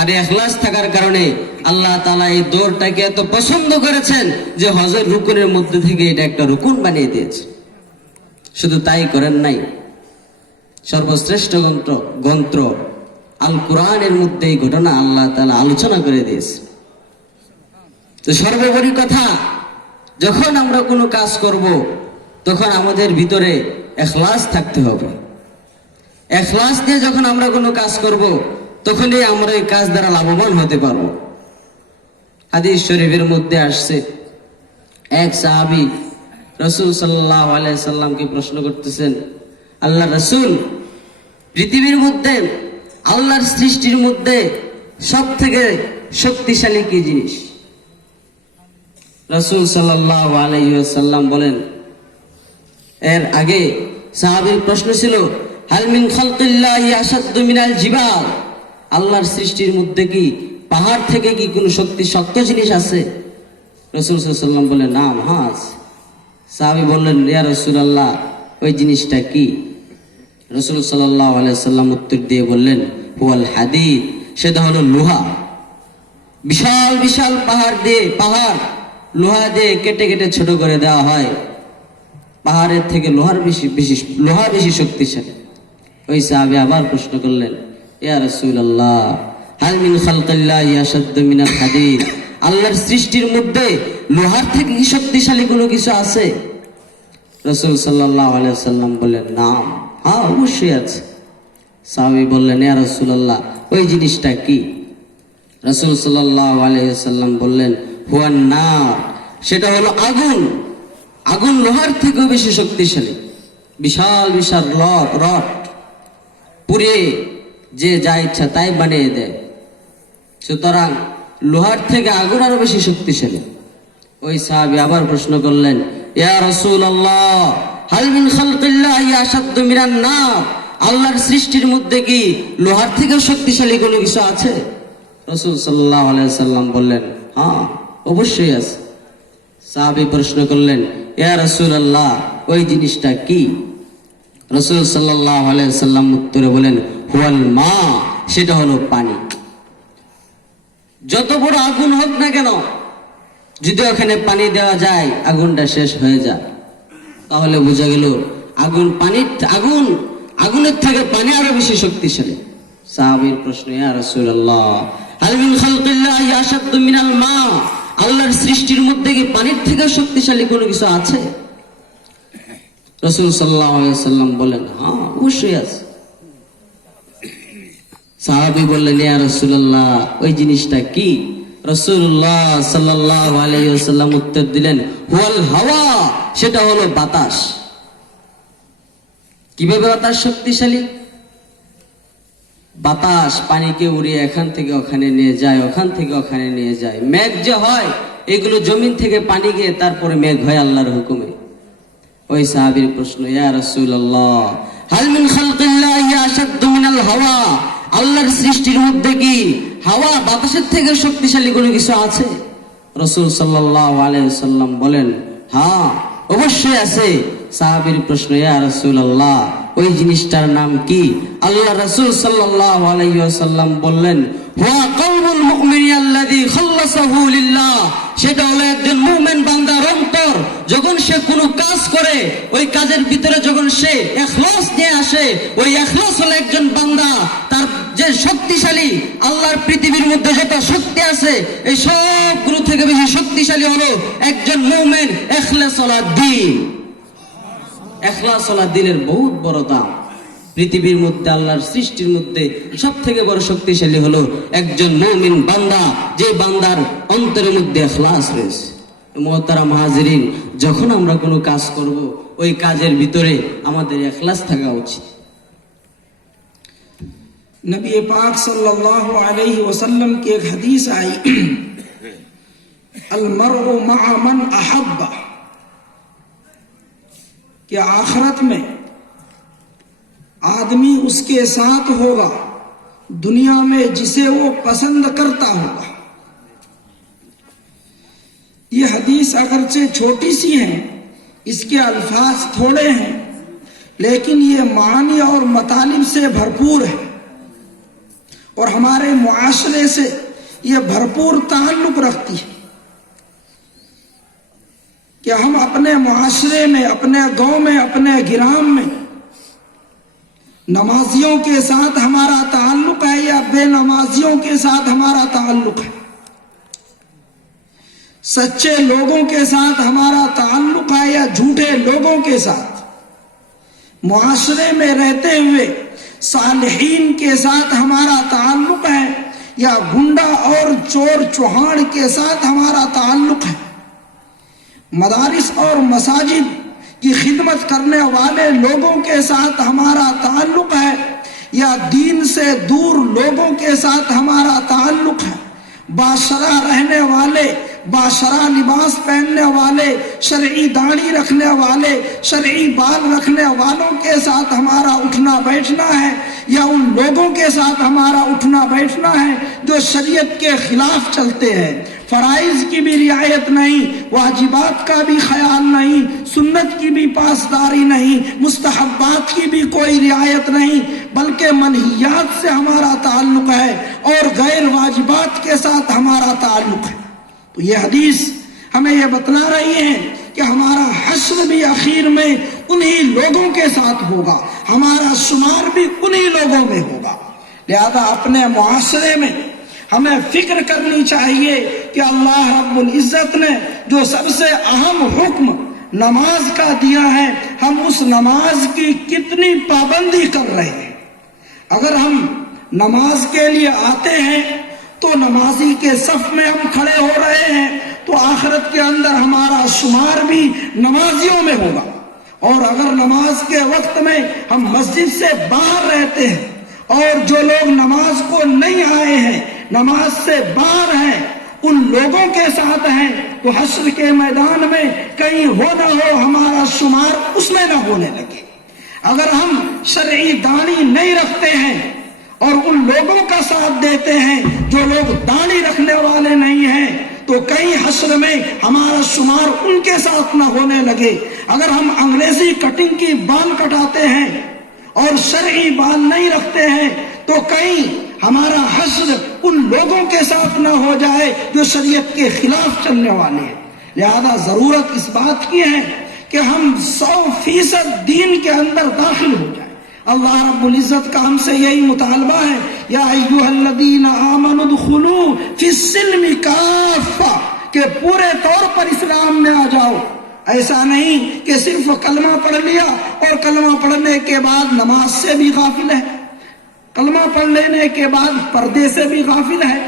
আর ইখলাস থাকার কারণে আল্লাহ তাআলা এই দৌড়টাকে এত পছন্দ করেছেন যে হজের রুকুনের মধ্যে থেকে এটা একটা রুকুন বানিয়ে দিয়েছে। শুধু তাই করেন নাই, সর্বশ্রেষ্ঠ গ্রন্থ আল কোরআনের মধ্যে এই ঘটনা আল্লাহ তাআলা আলোচনা করে দিয়েছে। তো সর্বোপরি কথা, যখন আমরা কোনো কাজ করব তখন আমাদের ভিতরে ইখলাস থাকতে হবে। ইখলাস নিয়ে যখন আমরা কোনো কাজ করব তখনই আমরা এই কাজ দ্বারা লাভবান হতে পারবো। হাদিস শরীফের মধ্যে আসছে, এক সাহাবী রাসূল সাল্লাল্লাহু আলাইহি সাল্লামকে প্রশ্ন করতেছেন, আল্লাহ রাসূল, পৃথিবীর মধ্যে আল্লাহর সৃষ্টির মধ্যে সব থেকে শক্তিশালী কি জিনিস? রাসূল সাল্লাল্লাহু আলাইহি ওয়াসাল্লাম বলেন, এর আগে সাহাবীর প্রশ্ন ছিল, হাল মিন খালকিল্লাহি আশাদ্দু মিনাল জিবাল, আল্লাহর সৃষ্টির মধ্যে কি পাহাড় থেকে কি কোনো শক্ত জিনিস আছে? রাসূল সাল্লাল্লাহু আলাইহি ওয়াসাল্লাম বলেন, নাম, হ্যাঁ। সাহাবী বললেন, ইয়া রাসূলুল্লাহ, ওই জিনিসটা কি? রাসূল সাল্লাল্লাহু আলাইহি ওয়াসাল্লাম উত্তর দিয়ে বললেন, হুয়াল হাদিদ, সেটা হলো লোহা। বিশাল বিশাল পাহাড় লোহা দিয়ে কেটে কেটে ছোট করে দেওয়া হয়। পাহাড়ের থেকে লোহা বেশি শক্তিশালী। ওই সাহাবী আবার প্রশ্ন করলেন, ইয়া রাসূলুল্লাহ, হাল মিন খালকিল্লাহি আশাদ্দু মিনাল হাদিদ, আল্লাহর সৃষ্টির মধ্যে লোহার থেকে কি শক্তিশালী কোনো কিছু আছে? রাসূল সাল্লাল্লাহু আলাইহি ওয়াসাল্লাম বললেন, নাম, হ্যাঁ, অবশ্যই আছে। সাহাবী বললেন, ইয়া রাসূলুল্লাহ, ওই জিনিসটা কি? রাসূল সাল্লাল্লাহু আলাইহি ওয়াসাল্লাম বললেন, হুয়ান নার, সেটা হলো আগুন। আগুন লোহার থেকেও বেশি শক্তিশালী। বিশাল বিশাল রড পুড়ে যে যা ইচ্ছা তাই বানিয়ে দেয়। সুতরাং লোহার থেকে আগুন আরো বেশি শক্তিশালী। ওই সাহাবী আবার প্রশ্ন করলেন, ইয়া রাসূলুল্লাহ, হাল মিন খালকিল্লাহি আশাদ্দু মিনান নার, আল্লাহর সৃষ্টির মধ্যে কি লোহার থেকেও শক্তিশালী কোনো কিছু আছে? রাসূল সাল্লাল্লাহু আলাইহি ওয়াসাল্লাম বললেন, হ্যাঁ, অবশ্যই আছে। সাহাবী প্রশ্ন করলেন, ইয়া রাসূলুল্লাহ, ওই জিনিসটা কি? রাসূল সাল্লাল্লাহু আলাইহি ওয়াসাল্লাম উত্তরে বলেন, হুয়াল মা, সেটা হলো পানি। যত বড় আগুন হোক না কেন, যদি ওখানে পানি দেওয়া যায় আগুনটা শেষ হয়ে যায়। তাহলে বোঝা গেল আগুনের থেকে পানি আরো বেশি শক্তিশালী। সাহাবীর প্রশ্ন, ইয়া রাসূলুল্লাহ, হাল মিন খালকিল্লাহি আশাদ্দু মিনাল মা, আল্লাহর সৃষ্টির মধ্যে কি পানির থেকে শক্তিশালী কোনো কিছু আছে? রাসূল সাল্লাল্লাহু আলাইহি ওয়াসাল্লাম বলেন, হ্যাঁ, অবশ্যই আছে। সাহাবী বললেন, ইয়া রাসূলুল্লাহ, ওই জিনিসটা কি? রাসূলুল্লাহ সাল্লাল্লাহু আলাইহি ওয়াসাল্লাম উত্তর দিলেন, হুয়াল হাওয়া, সেটা হলো বাতাস। কিভাবে বাতাস শক্তিশালী? বাতাস পানিকে উড়িয়ে এখান থেকে ওখানে নিয়ে যায়, ওখান থেকে ওখানে নিয়ে যায়। মেঘ যে হয়, এগুলো জমিন থেকে পানি গিয়ে তারপরে মেঘ হয় আল্লাহর হুকুমে। ওই সাহাবীর প্রশ্ন, ইয়া রাসূলুল্লাহ, হাল মিন খালকিল্লাহি আশাদ্দু মিনাল হাওয়া, আল্লাহর সৃষ্টির মধ্যে কি হাওয়া বাতাসের থেকে শক্তিশালী কোনো কিছু আছে? রাসূল সাল্লাল্লাহু আলাইহি ওয়াসাল্লাম বলেন, হ্যাঁ, অবশ্যই আছে। সাহাবীর প্রশ্ন, ইয়া রাসূলুল্লাহ, ওই জিনিসটার নাম কি? আল্লাহ রাসূল সাল্লাল্লাহু আলাইহি ওয়াসাল্লাম বললেন, হুয়া কলবুল মুমিনি আল্লাযী খাল্লাসাহু লিল্লাহ, সেটা হলো একজন মুমিন বান্দার অন্তর। যখন সে কোনো কাজ করে, ওই কাজের ভিতরে যখন সে ইখলাস নিয়ে আসে, ওই ইখলাস হলো একজন বান্দা তার যে শক্তিশালী। আল্লাহর পৃথিবীর মধ্যে যত শক্তি আছে, এই সবগুলো থেকে বেশি শক্তিশালী হলো একজন মুমিন ইখলাস ওয়ালা দ্বীন। ইখলাস ওয়ালা দ্বীনের বহুত বড় দাম। পৃথিবীর মধ্যে আল্লাহর সৃষ্টির মধ্যে সব থেকে বড় শক্তিশালী হলো একজন মুমিন বান্দা, যে বান্দার অন্তরের মধ্যে ইখলাস রয়েছে। মুহতারাম হাজিরিন, যখন আমরা কোনো কাজ করব, ওই কাজের ভিতরে আমাদের ইখলাস থাকা উচিত। नबी पाक सल्लल्लाहु अलैहि वसल्लम की एक हदीस आई, अल मरउ मअ मन अहब्बा, कि आखिरत में आदमी उसके साथ होगा दुनिया में जिसे वो पसंद करता होगा। ये हदीस अगरचे छोटी सी है, इसके अल्फाज थोड़े हैं, लेकिन ये मानी और मतालिब से भरपूर है। और हमारे मुआशरे से ये भरपूर ताल्लुक रखती है कि हम अपने मुआशरे में, अपने गांव में, अपने गिराम में नमाजियों के साथ हमारा ताल्लुक है या बेनमाजियों के साथ हमारा ताल्लुक है, सच्चे लोगों के साथ हमारा ताल्लुक है या झूठे लोगों के साथ, मुआशरे में रहते हुए सालिहीन के साथ हमारा ताल्लुक है या गुंडा और चोर चौहान के साथ हमारा ताल्लुक है, मदारिस और मसाजिद की खिदमत करने वाले लोगों के साथ हमारा ताल्लुक है या दीन से दूर लोगों के साथ हमारा ताल्लुक है, बाशरा रहने वाले, बाशरा लिबास पहनने वाले, शरई दाढ़ी रखने वाले, शरई बाल रखने वालों के साथ हमारा उठना बैठना है या उन लोगों के साथ हमारा उठना बैठना है जो शरीयत के खिलाफ चलते हैं, फराइज की भी रियायत नहीं, वाजिबात का भी ख्याल नहीं, सुन्नत की भी पासदारी नहीं, मुस्तहब्बात की भी कोई रियायत नहीं, बल्कि मनहियात से हमारा ताल्लुक है और गैर वाजिबात के साथ हमारा ताल्लुक है। तो ये हदीस हमें यह बतला रही है कि हमारा हश्र भी आखिर में उन्हीं लोगों के साथ होगा, हमारा शुमार भी उन्हीं लोगों में होगा। लिहाजा अपने मुआशरे में हमें फिक्र करनी चाहिए कि अल्लाह रब्बुल इज्जत ने जो सबसे अहम हुक्म नमाज का दिया है, हम उस नमाज की कितनी पाबंदी कर रहे हैं। अगर हम नमाज के लिए आते हैं तो नमाजी के सफ में हम खड़े हो रहे हैं तो आखिरत के अंदर हमारा शुमार भी नमाजियों में होगा, और अगर नमाज के वक्त में हम मस्जिद से बाहर रहते हैं और जो लोग नमाज को नहीं आए हैं, नमाज से बाहर हैं, उन लोगों के साथ हैं, तो हश्र के मैदान में कहीं हो ना हो हमारा शुमार उसमें ना होने लगे। अगर हम शरई दाढ़ी नहीं रखते हैं और उन लोगों का साथ देते हैं जो लोग दाढ़ी रखने वाले नहीं हैं, तो कहीं हश्र में हमारा शुमार उनके साथ ना होने लगे। अगर हम अंग्रेजी कटिंग की बाल कटाते हैं और शरई बाल नहीं रखते हैं तो कहीं हमारा हश्र उन लोगों के साथ ना हो जाए जो शरीयत के खिलाफ चलने वाले हैं। लिहाजा जरूरत इस बात की है कि हम 100% दीन के अंदर दाखिल हो जाए। अल्लाह रब्बुल इज्जत का हमसे यही मुतालबा है, या अय्युहल्लज़ीना आमनु दुखुलू फिस्सिल्मि काफ़ा, के पूरे तौर पर इस्लाम में आ जाओ। ऐसा नहीं कि सिर्फ कलमा पढ़ लिया और कलमा पढ़ने के बाद नमाज से भी गाफिल है, कलमा पढ़ लेने के बाद पर्दे से भी गाफिल है,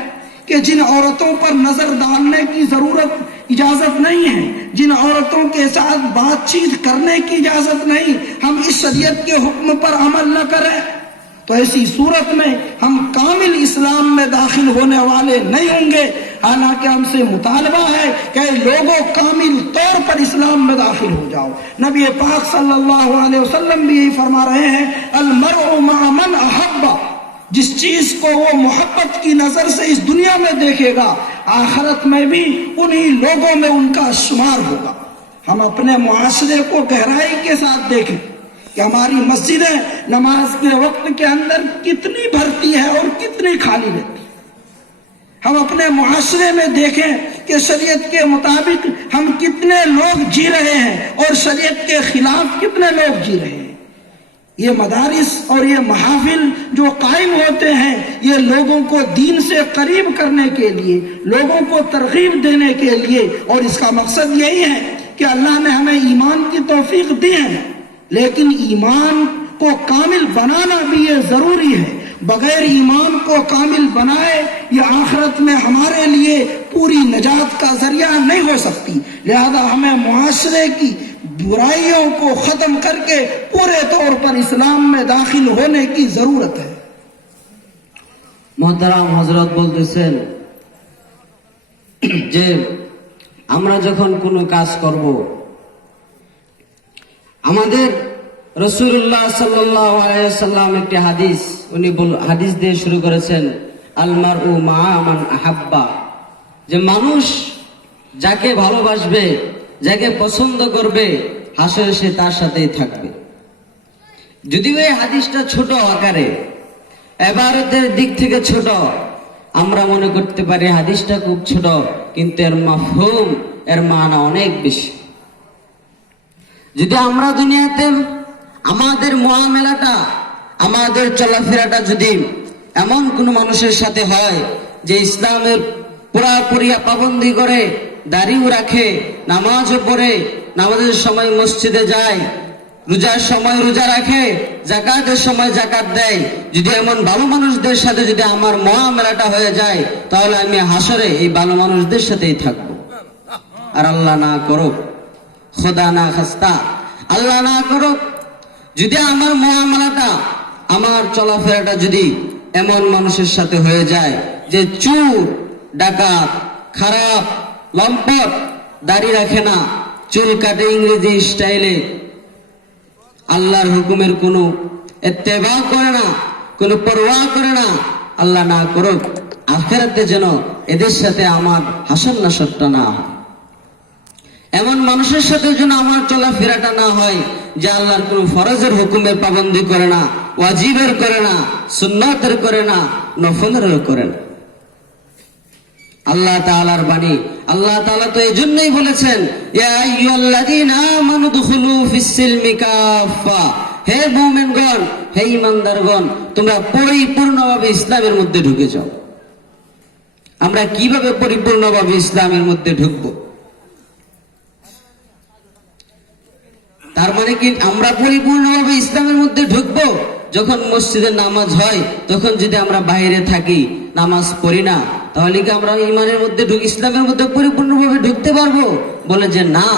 कि जिन औरतों पर नजर डालने की जरूरत इजाजत नहीं है, जिन औरतों के साथ बातचीत करने की इजाजत नहीं, हम इस शरीयत के हुक्म पर अमल न करें तो ऐसी सूरत में हम कामिल इस्लाम में दाखिल होने वाले नहीं होंगे। हालांकि हमसे मुतालबा है कि लोगों कामिल तौर पर इस्लाम में दाखिल हो जाओ। नबी पाक सल्लल्लाहु अलैहि वसल्लम भी यही फरमा रहे हैं, अल मरउ मअ मन अहब्बा, जिस चीज को वो मोहब्बत की नजर से इस दुनिया में देखेगा, आखिरत में भी उन्हीं लोगों में उनका शुमार होगा। हम अपने मुआशरे को गहराई के साथ देखें कि हमारी मस्जिदें नमाज के वक्त के अंदर कितनी भरती है और कितनी खाली रहती है। हम अपने मुआशरे में देखें कि शरीयत के मुताबिक हम कितने लोग जी रहे हैं और शरीयत के खिलाफ कितने लोग जी रहे हैं। ये मदारिस और ये महाफिल जो कायम होते हैं, ये लोगों को दीन से करीब करने के लिए, लोगों को तरगीब देने के लिए, और इसका मकसद यही है कि अल्लाह ने हमें ईमान की तौफीक दी है, लेकिन ईमान को कामिल बनाना भी ये जरूरी है। बगैर ईमान को कामिल बनाए ये आखिरत में हमारे लिए पूरी नजात का जरिया नहीं हो सकती। लिहाजा हमें मुआशरे की बुराइयों को खत्म करके पूरे तौर पर इस्लाम में दाखिल होने की जरूरत है। मोहतरम हजरत बोलतेছেন যে আমরা যখন কোনো কাজ করব, আমাদের রাসূলুল্লাহ সাল্লাল্লাহু আলাইহি ওয়াসাল্লাম একটি হাদিস হাদিস দিয়ে শুরু করেছেন, আল মারউ মা মান আহাব্বা, যে মানুষ যাকে ভালোবাসবে, যাকে পছন্দ করবে, হাসরে সে তার সাথেই থাকবে। যদিও এই হাদিসটা ছোট আকারে, ইবাদতের দিক থেকে ছোট। আমরা মনে করতে পারি হাদিসটা খুব ছোট, কিন্তু এর মাফহুম, এর মানা অনেক বেশি। যদি আমরা দুনিয়াতে আমাদের মুআমালাটা, আমাদের চলাফেরাটা যদি এমন কোন মানুষের সাথে হয় যে ইসলামের পুরাপুরি পাবন্দি করে, দাড়িও রাখে, নামাজও পড়ে, নামাজের সময় মসজিদে যায়, রোজার সময় রোজা রাখে, যাকাতের সময় যাকাত দেয়, যদি এমন ভালো মানুষদের সাথে যদি আমার মুআমালাটা হয়ে যায়, তাহলে আমি হাসরে এই ভালো মানুষদের সাথেই থাকবো। আর আল্লাহ না করুক, খোদা না খাস্তা, আল্লাহ না করুক, যদি আমার মুআমালাটা, আমার চলাফেরাটা যদি এমন মানুষের সাথে হয়ে যায় যে চোর, ডাকাত, খারাপ, লম্পট, দাড়ি রাখে না, চুল কাটে ইংরেজি স্টাইলে, আল্লাহর হুকুমের কোনো ইত্তেবা করে না, কোনো পরোয়া করে না, আল্লাহ না করুক আখিরাতে যেন এদের সাথে আমার হাসর নাসরটা না হয়। এমন মানুষের সাথে যেন আমার চলাফেরাটা না হয় যে আল্লাহর কোনো ফরজের হুকুমের পাবন্দি করে না, ওয়াজিবের করে না, সুন্নাতের করে না, নফলেরও করে না। আল্লাহ তাআলার বাণী, আল্লাহ তাআলা তো এজন্যই বলেছেন, ইয়া আইয়ুহাল্লাযীনা আমানু দুখুলু ফিস-সিলমি কাফা, হে মুমিনগণ, হে ঈমানদারগণ, তোমরা পরিপূর্ণভাবে ইসলামের মধ্যে ঢুকে যাও। আমরা কিভাবে পরিপূর্ণভাবে ইসলামের মধ্যে ঢুকবো? তার মানে কি আমরা পরিপূর্ণভাবে ইসলামের মধ্যে ঢুকবো যখন মসজিদের নামাজ হয়, তখন যদি আমরা বাইরে থাকি, নামাজ পড়ি না, তাহলে কি আমরা ইমানের মধ্যে ইসলামের মধ্যে পরিপূর্ণভাবে ঢুকতে পারবো? বলে যে না,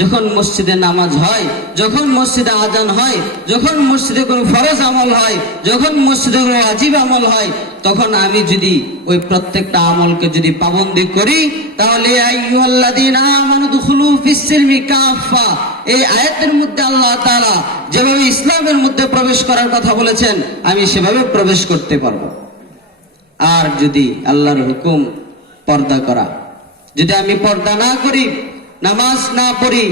যখন মসজিদে নামাজ হয়, যখন মসজিদে আজান হয়, যখন মসজিদে কোনো ফরজ আমল হয়, যখন মসজিদে কোনো ওয়াজিব আমল হয়, তখন আমি যদি ওই প্রত্যেকটা আমলকে যদি পাবন্দি করি, তাহলে আইয়ুহাল্লাযীনা আমানু দুখুলু ফিস-সিলমি কাফা, এই আয়াতের মধ্যে আল্লাহ তাআলা যেভাবে ইসলামের মধ্যে প্রবেশ করার কথা বলেছেন, আমি সেভাবে প্রবেশ করতে পারবো। আর যদি আল্লাহর হুকুম পর্দা করা, যদি আমি পর্দা না করি, নামাজ না পড়ি,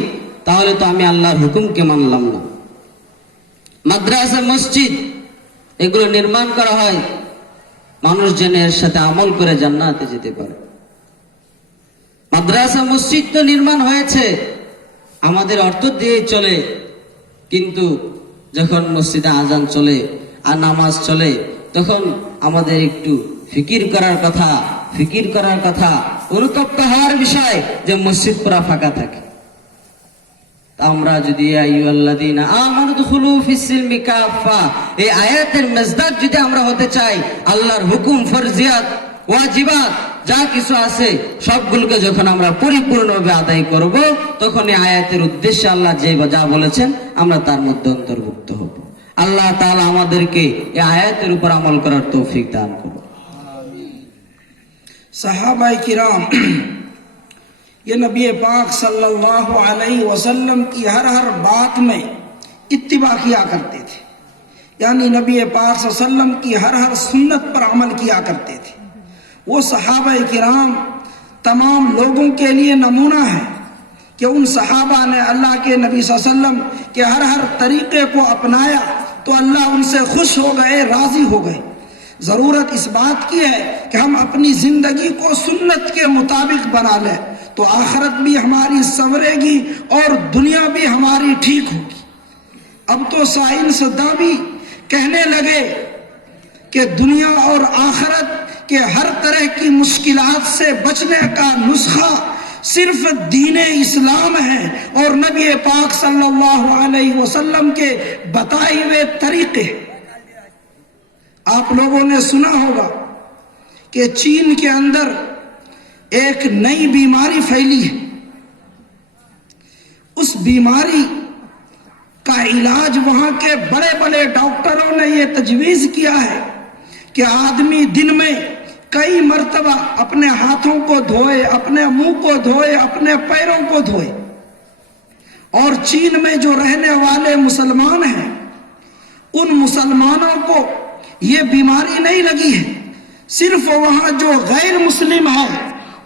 তাহলে তো আমি আল্লাহর হুকুমকে মানলাম না। মাদ্রাসা, মসজিদ এগুলো নির্মাণ করা হয় মানুষ যেন এর সাথে আমল করে জান্নাতে যেতে পারে। মাদ্রাসা, মসজিদ তো নির্মাণ হয়েছে আমাদের অর্থ দিয়ে চলে, কিন্তু যখন মসজিদে আজান চলে আর নামাজ চলে, তখন আমাদের একটু ফিকির করার কথা, অনুতপ্ত হওয়ার বিষয় যে মসজিদ পুরা ফাঁকা থাকে। আমরা যদি আইয়ুহাল্লাযীনা আমানু দুখুলু ফিস-সিলমি কাফা, এই আয়াতের মেজদার যদি আমরা হতে চাই, আল্লাহর হুকুম, ফরজিয়াত, ওয়াজিবাত যা কিছু আছে সবগুলোকে যখন আমরা পরিপূর্ণভাবে আদায় করব, তখন এই আয়াতের উদ্দেশ্যে আল্লাহ যা বলেছেন আমরা তার মধ্যে অন্তর্ভুক্ত হব। আল্লাহ তাআলা আমাদেরকে এই আয়াতের উপর আমল করার তৌফিক দান করুন। सहाबाए किराम ये नबी पाक सल्लल्लाहु अलैहि वसल्लम की हर बात में इत्तिबा किया करते थे, यानी नबी पाक सल्लल्लाहु अलैहि वसल्लम की हर सुन्नत पर अमल किया करते थे। वो सहाबाए किराम तमाम लोगों के लिए नमूना है कि उन सहाबा ने अल्लाह के नबी सल्लल्लाहु अलैहि वसल्लम के हर तरीके को अपनाया तो अल्लाह उनसे खुश हो गए, राजी हो गए। जरूरत इस बात की है कि हम अपनी जिंदगी को सुन्नत के मुताबिक बना लें, तो आखिरत भी हमारी संवरेगी और दुनिया भी हमारी ठीक होगी। अब तो साइंसदां भी कहने लगे कि दुनिया और आखिरत के हर तरह की मुश्किलात से बचने का नुस्खा सिर्फ दीन इस्लाम है और नबी पाक सल्लल्लाहु अलैहि वसल्लम के बताए हुए तरीके। आप लोगों ने सुना होगा कि चीन के अंदर एक नई बीमारी फैली है। उस बीमारी का इलाज वहां के बड़े बड़े डॉक्टरों ने यह तजवीज किया है कि आदमी दिन में कई मर्तबा अपने हाथों को धोए, अपने मुंह को धोए, अपने पैरों को धोए। और चीन में जो रहने वाले मुसलमान हैं, उन मुसलमानों को ये बीमारी नहीं लगी है, सिर्फ वहां जो गैर मुस्लिम है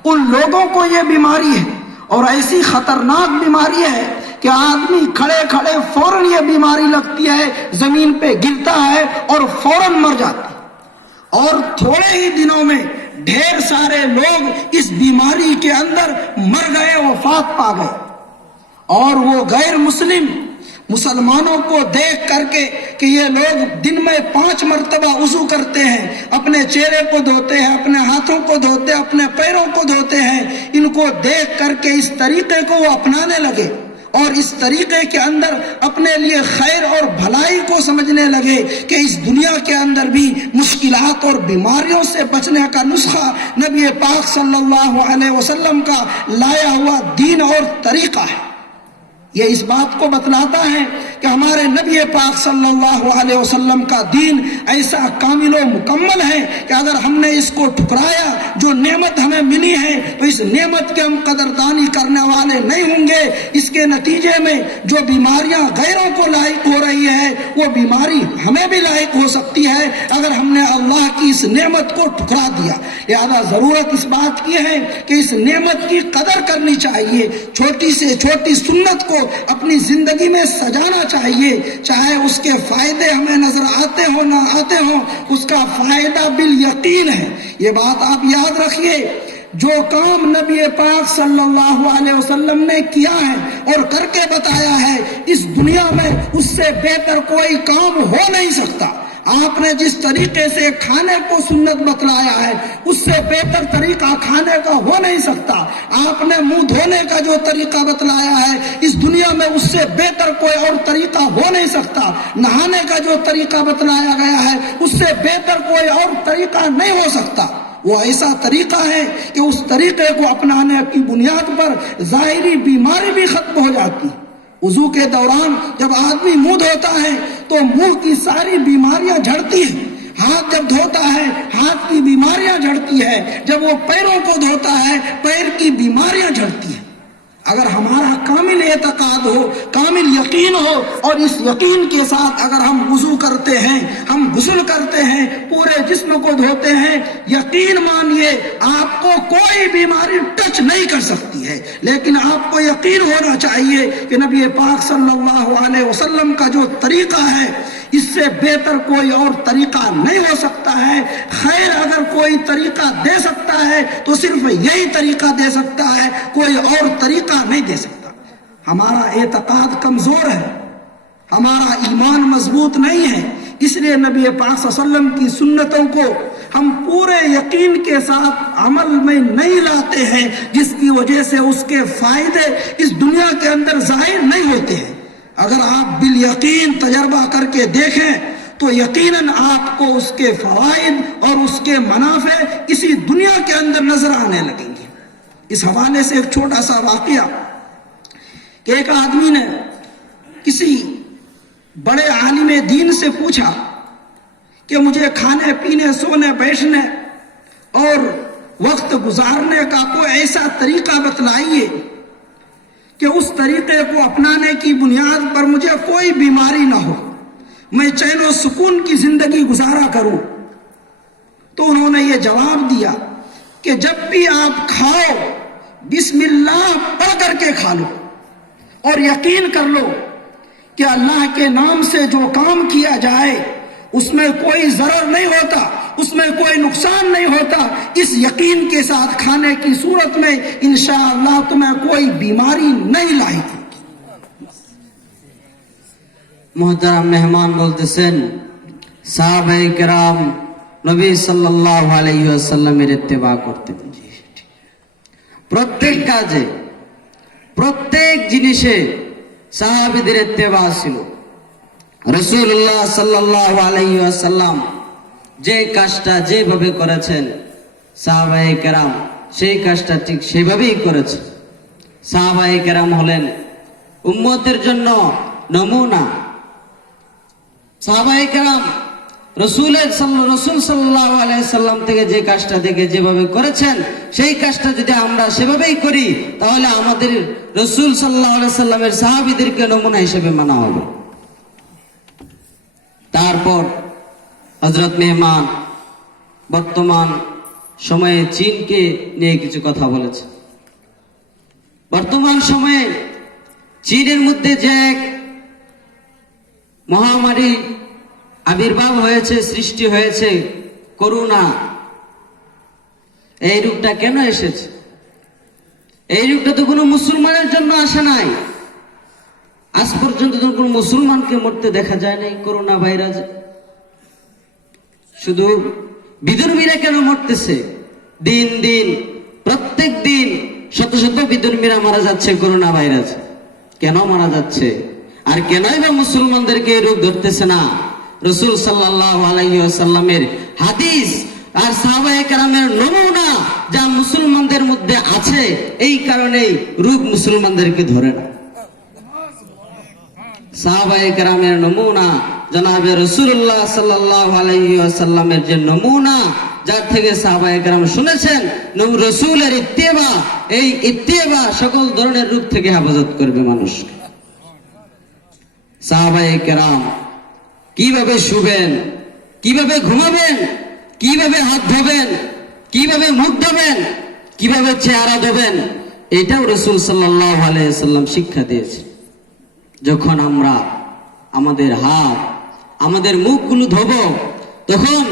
उन लोगों को ये बीमारी है। और ऐसी खतरनाक बीमारी है कि आदमी खड़े खड़े फौरन ये बीमारी लगती है, जमीन पे गिरता है और फौरन मर जाता है। और थोड़े ही दिनों में ढेर सारे लोग इस बीमारी के अंदर मर गए, वफात पा गए। और वो गैर मुस्लिम मुसलमानों को देख करके कि ये लोग दिन में 5 मरतबा वुजू करते हैं, अपने चेहरे को धोते हैं, अपने हाथों को धोते हैं, अपने पैरों को धोते हैं, इनको देख करके इस तरीके को वो अपनाने लगे और इस तरीके के अंदर अपने लिए खैर और भलाई को समझने लगे कि इस दुनिया के अंदर भी मुश्किलात और बीमारियों से बचने का नुस्खा नबी पाक सल्लल्लाहु अलैहि वसल्लम का लाया हुआ दीन और तरीका है। ये इस बात को बतलाता है कि हमारे नबी पाक सल्लल्लाहु अलैहि वसल्लम का दीन ऐसा कामिल व मुकम्मल है कि अगर हमने इसको ठुकराया, जो नेमत हमें मिली है, तो इस नेमत के हम कदरदानी करने वाले नहीं होंगे। इसके नतीजे में जो बीमारियां गैरों को लायक हो रही है, वो बीमारी हमें भी लायक हो सकती है अगर हमने अल्लाह की इस नेमत को ठुकरा दिया। लिहाजा जरूरत इस बात की है कि इस नेमत की कदर करनी चाहिए, छोटी से छोटी सुन्नत को अपनी जिंदगी में सजाना चाहिए, चाहे उसके फायदे हमें नजर आते हो ना आते हो, उसका फायदा बिल यकीन है। ये बात आप याद रखिए, जो काम नबी पाक सल्लल्लाहु अलैहि वसल्लम ने किया है और करके बताया है, इस दुनिया में उससे बेहतर कोई काम हो नहीं सकता। आपने जिस तरीके से खाने को सुन्नत बतलाया है, उससे बेहतर तरीका खाने का हो नहीं सकता। आपने मुंह धोने का जो तरीका बतलाया है, इस दुनिया में उससे बेहतर कोई और तरीका हो नहीं सकता। नहाने का जो तरीका बतलाया गया है, उससे बेहतर कोई और तरीका नहीं हो सकता। वो ऐसा तरीका है कि उस तरीके को अपनाने की बुनियाद पर जाहिरी बीमारी भी खत्म हो जाती है। वुजू के दौरान जब आदमी मुंह धोता है तो मुंह की सारी बीमारियां झड़ती हैं। हाथ जब धोता है, हाथ की बीमारियां झड़ती है। जब वो पैरों को धोता है, पैर की बीमारियां झड़ती हैं। अगर हमारा कामिल एतकाद हो, कामिल यकीन हो, और इस यकीन के साथ अगर हम वुजू करते हैं, हम गुस्ल करते हैं, पूरे जिस्म को धोते हैं, यकीन मानिए आपको कोई बीमारी टच नहीं कर सकती है। लेकिन आपको यकीन होना चाहिए कि नबी पाक सल्लल्लाहु अलैहि वसल्लम का जो तरीका है, इससे बेहतर कोई और तरीका नहीं हो सकता है। खैर अगर कोई तरीका दे सकता है तो सिर्फ यही तरीका दे सकता है, कोई और तरीका नहीं दे सकता। हमारा एतकाद कमजोर है, हमारा ईमान मजबूत नहीं है, इसलिए नबी पाक सल्लल्लाहु अलैहि वसल्लम की सुन्नतों को हम पूरे यकीन के साथ अमल में नहीं लाते हैं, जिसकी वजह से उसके फायदे इस दुनिया के अंदर जाहिर नहीं होते हैं। अगर आप बिल यकीन तजर्बा करके देखें तो यकीनन आपको उसके फवाइद और उसके मुनाफे इसी दुनिया के अंदर नजर आने लगेंगे। इस हवाले से एक छोटा सा वाकया कि एक आदमी ने किसी बड़े आलिम दीन से पूछा कि मुझे खाने पीने, सोने बैठने और वक्त गुजारने का कोई ऐसा तरीका बतलाइए कि उस तरीके को अपनाने की बुनियाद पर मुझे कोई बीमारी ना हो, मैं चैन और सुकून की जिंदगी गुजारा करूं। तो उन्होंने ये जवाब दिया कि जब भी आप खाओ, बिस्मिल्लाह पढ़ करके खा लो और यकीन कर लो कि अल्लाह के नाम से जो काम किया जाए उसमें कोई जरर नहीं होता, उसमें कोई नुकसान नहीं होता। इस यकीन के साथ खाने की सूरत में इंशाअल्लाह तुम्हें कोई बीमारी नहीं लायक होगी। मोहतरम मेहमान बोलतेছেন, সাহাবায়ে কেরাম নবী সাল্লাল্লাহু আলাইহি ওয়াসাল্লামের ইত্তেবা করতেন। প্রত্যেক কাজে, প্রত্যেক জিনিসে সাহাবীদের ইত্তেবা ছিল। রাসূলুল্লাহ সাল্লাল্লাহু আলাইহি ওয়াসাল্লাম যে কাজটা যেভাবে করেছেন, সাহাবায়ে কেরাম সেই কাজটা ঠিক সেভাবেই করেছে। সাহাবায়ে কেরাম হলেন উম্মতের জন্য নমুনা। সাহাবায়ে কেরাম রাসূল সাল্লাল্লাহু আলাইহি সাল্লাম থেকে যে কাজটা দেখে যেভাবে করেছেন, সেই কাজটা যদি আমরা সেভাবেই করি তাহলে আমাদের রাসূল সাল্লাল্লাহু আলাইহি সাল্লামের সাহাবীদেরকে নমুনা হিসেবে মানা হবে। তারপর হযরত মেহমান বর্তমান সময়ে চীনকে নিয়ে কিছু কথা বলেছে। বর্তমান সময়ে চীনের মধ্যে যে এক মহামারী আবির্ভাব হয়েছে, সৃষ্টি হয়েছে, করুণা, এই রোগটা কেন এসেছে? এই রোগটা তো কোনো মুসলমানের জন্য আসে নাই। আজ পর্যন্ত তো কোনো মুসলমানকে মরতে দেখা যায় নাই করোনা ভাইরাসে। শুধু বিধর্মীরা কেন মরতেছে? দিন দিন প্রত্যেক দিন শত শত বিধর্মীরা মারা যাচ্ছে করোনা ভাইরাস। কেন মারা যাচ্ছে? আর কেনই বা মুসলমানদেরকে এই রোগ ধরতেছে না? রাসূল সাল্লাল্লাহু আলাইহি ওয়াসাল্লামের হাদিস আর সাহাবায়ে কেরামের নমুনা যা মুসলমানদের মধ্যে আছে, এই কারণেই রোগ মুসলমানদেরকে ধরে না। সাহাবায়ে কেরামের নমুনা, জনাবে রাসূলুল্লাহ সাল্লাল্লাহু আলাইহি ওয়াসাল্লামের যে নমুনা, যার থেকে সাহাবায়ে কেরাম শুনেছেন, রাসূলের ইত্তেবা, এই ইত্তেবা সকল ধরনের রোগ থেকে হেফাজত করবে মানুষকে। সাহাবায়ে কেরাম কিভাবে শুবেন, কিভাবে ঘুমাবেন, কিভাবে হাত ধোবেন, কিভাবে মুখ ধোবেন, কিভাবে চেহারা ধোবেন, এটাও রাসূল সাল্লাল্লাহু আলাইহি ওয়াসাল্লাম শিক্ষা দিয়েছে। যখন আমরা আমাদের হাত, আমাদের মুখগুলো ধোব, তখন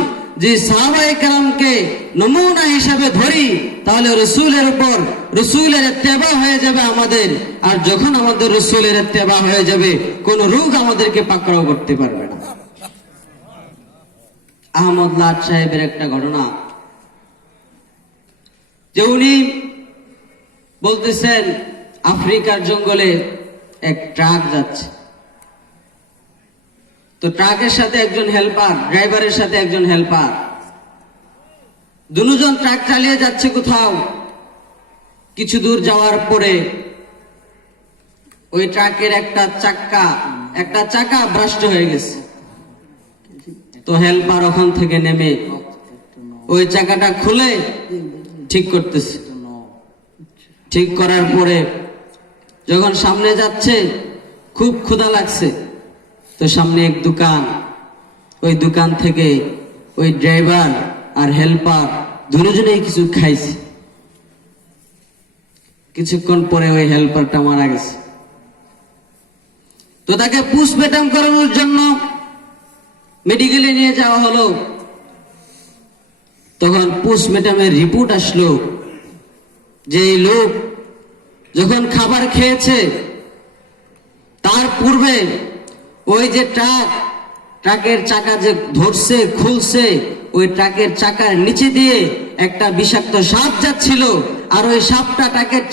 যে সাহাবায়ে কেরামকে নমুনা হিসাবে ধরি, তাহলে রাসূলের উপর রাসূলের ইত্তেবা হয়ে যাবে আমাদের। আর যখন আমাদের রাসূলের ইত্তেবা হয়ে যাবে, কোন রোগ আমাদেরকে পাকড়াও করতে পারবে না। আহমদ লাট সাহেবের একটা ঘটনা, যে উনি বলতেছেন আফ্রিকার জঙ্গলে এক ট্রাক যাচ্ছে, তো ট্রাকের সাথে একজন হেল্পার, ড্রাইভারের সাথে একজন হেল্পার, দুজন ট্রাক চালিয়ে যাচ্ছে কোথাও। কিছু দূর যাওয়ার পরে ওই ট্রাকের একটা চাকা ব্রাস্ট হয়ে গেছে। তো হেল্পার ওখান থেকে নেমে ওই চাকাটা খুলে ঠিক করতেছে। ঠিক করার পরে যখন সামনে যাচ্ছে, খুব ক্ষুধা লাগছে, তো সামনে এক দোকান, ওই দোকান থেকে ওই ড্রাইভার আর হেল্পার দুজনেই কিছু খাইছে। কিছুক্ষণ পরে ওই হেল্পারটা মারা গেছে। তো তাকে পোস্টমর্টম করানোর জন্য মেডিকেলে নিয়ে যাওয়া হলো। তখন পোস্টমর্টমের রিপোর্ট আসলো যে এই লোক যখন খাবার খেয়েছে, তার পূর্বে ওই যে ট্রাকের চাকা যে ধরছে, খুলছে, ওই ট্রাকের চাকার নিচে দিয়ে একটা বিষাক্ত সাপ যাচ্ছিল। আর ওই সাপটা ট্রাকের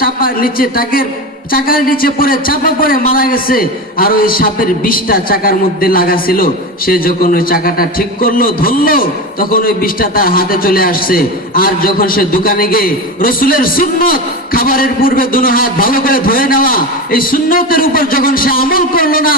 চাকার নিচে পড়ে চাপা পড়ে মারা গেছে। আর ওই সাপের বিষটা চাকার মধ্যে লাগা ছিল। সে যখন ওই চাকাটা ঠিক করলো, ধরলো, তখন ওই বিষটা তার হাতে চলে আসছে। আর যখন সে দোকানে গিয়ে রাসূলের সুন্নত, খাবারের পূর্বে দুনো হাত ভালো করে ধুয়ে নেওয়া, এই সুন্নতের উপর যখন সে আমল করলো না,